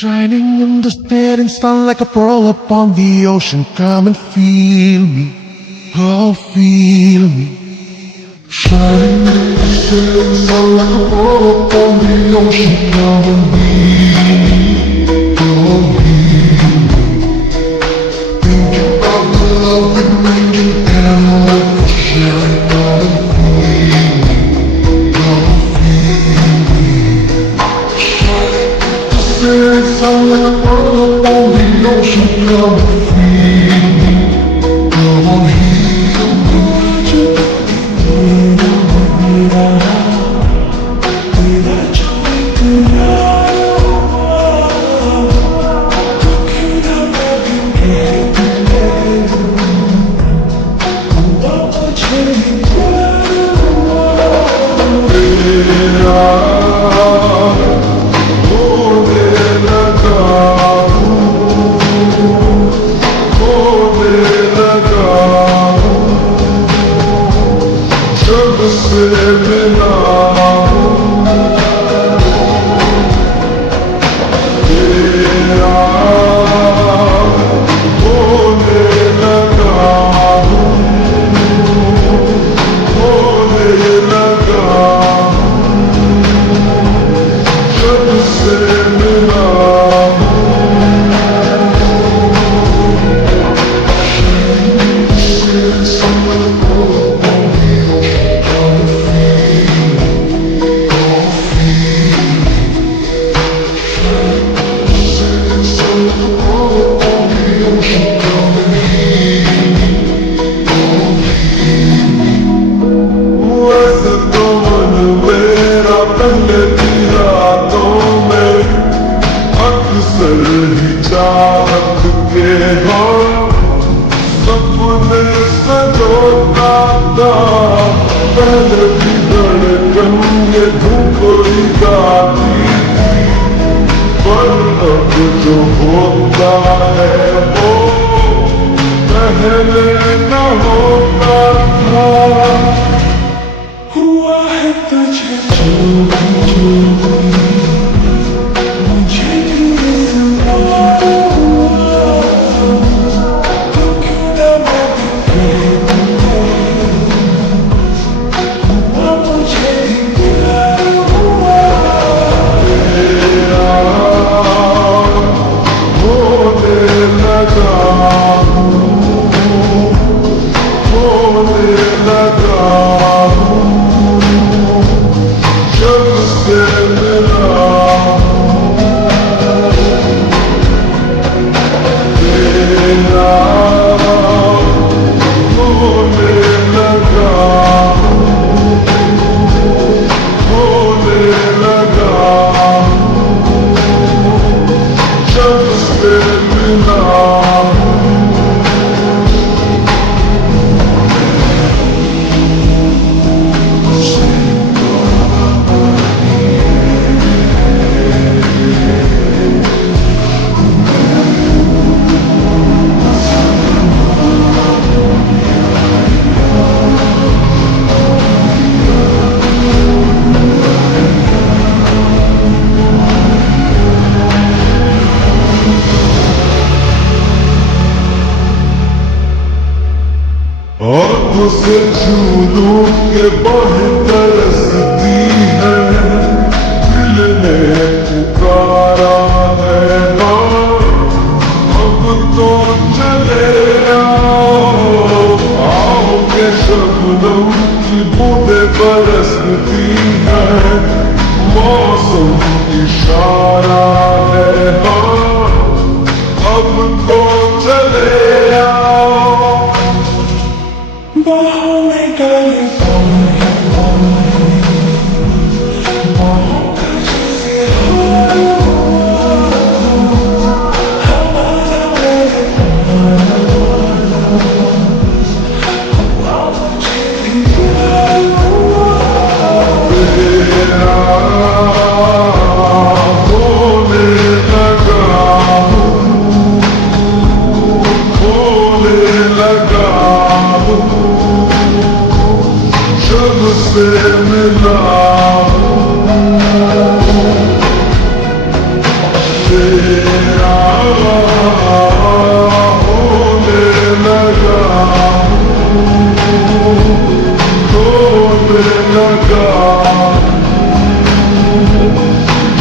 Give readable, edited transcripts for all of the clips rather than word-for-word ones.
Shining in the setting sun like a pearl upon the ocean. Come and feel me, oh feel me. Shining in the setting sun like a pearl upon the ocean. Come and feel me, oh feel me. Thinking about the love we made you and love for sharing. Come and feel me, oh feel me. Shining in the setting sun like a pearl upon the ocean. Come and feel me, come on heal me. जो होता है वो पहले न होता था। हुआ है तुझे जो मुझे तो क्यों न हुआ मुझे उसे छू लूं के बाहें तरसती है, दिल ने पुकारा है अब तो चले आओ के शबनम की बूंदें बरसती है, मौसम इशारा है अब तो चले आओ। California, California, होने लगा होने लगा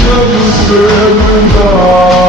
जब से मिला